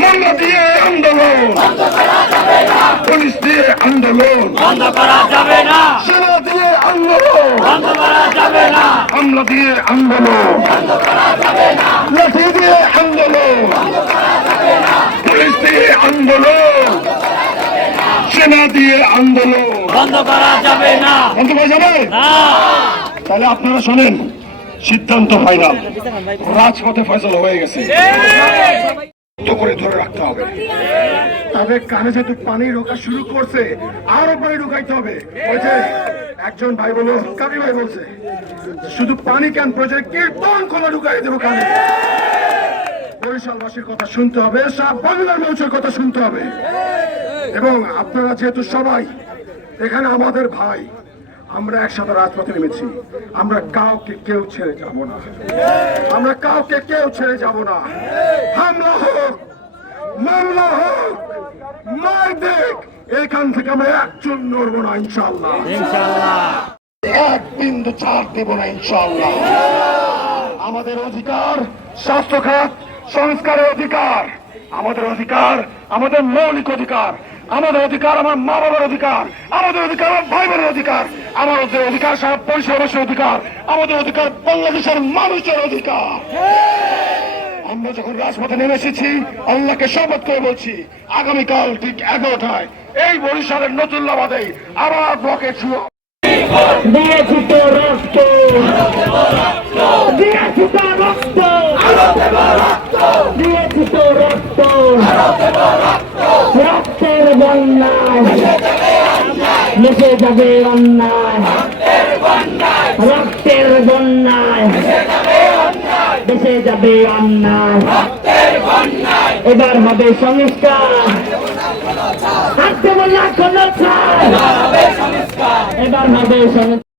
মোল্লা দিয়ে আন্দোলন পুলিশ দিয়ে আন্দোলন বন্ধ করা যাবে না। সেনা দিয়ে আন্দোলন বন্ধ করা যাবে না। হামলা দিয়ে আন্দোলন লাঠি দিয়ে আন্দোলন পুলিশ দিয়ে আন্দোলন সেনা দিয়ে আন্দোলন বন্ধ করা যাবে না বন্ধ হয়ে যাবে? না। তাহলে আপনারা শোনেন। সিদ্ধান্ত ফাইনাল রাজপথে ফয়সলা হয়ে গেছে। ধরে রাখতে হবে। তাদের কানে যেহেতু পানি ঢোকা শুরু করছে পানি হবে। একজন ভাই ভাই বলছে, শুধু পানি কেন কানে? বরিশালবাসীর কথা শুনতে হবে সব মানুষের কথা শুনতে হবে। এবং আপনারা যেহেতু সবাই, এখানে আমাদের ভাই আমরা একসাথে রাজপথে নেমেছি। আমরা কাউকে কেউ ছেড়ে যাব না। আমরা কাউকে কেউ ছেড়ে যাব না। হামলা হোক, মামলা হোক, মার দেখ। এখান থেকে আমরা একজন নড়বো না ইনশাল্লাহ এক বিন্দু ছাড় দেব না ইনশাল্লাহ আমাদের অধিকার স্বাস্থ্য খাত, সংস্কারের অধিকার। আমাদের অধিকার, আমাদের মৌলিক অধিকার। আমাদের অধিকার আমার মা বাবার অধিকার, আমাদের অধিকার আমার ভাই বোনের অধিকার আমাদের অধিকার সারা পরিষেবাসের অধিকার, আমাদের অধিকার বাংলাদেশের মানুষের অধিকার। আমরা যখন রাজপথে নেমে এসেছি, আল্লাহকে শপথ করে বলছি, আগামীকাল ঠিক এগারোটায় এই বরিশালের নতুন লাভাদে আবার ব্লকে ছুয়া মিশে যাবে অন্যায়। রক্তের বন্যায়। দেশে যাবে অন্যায়। এবার হবে সংস্কার। হাতে বলা কোনো এবার হবে সংস্কার।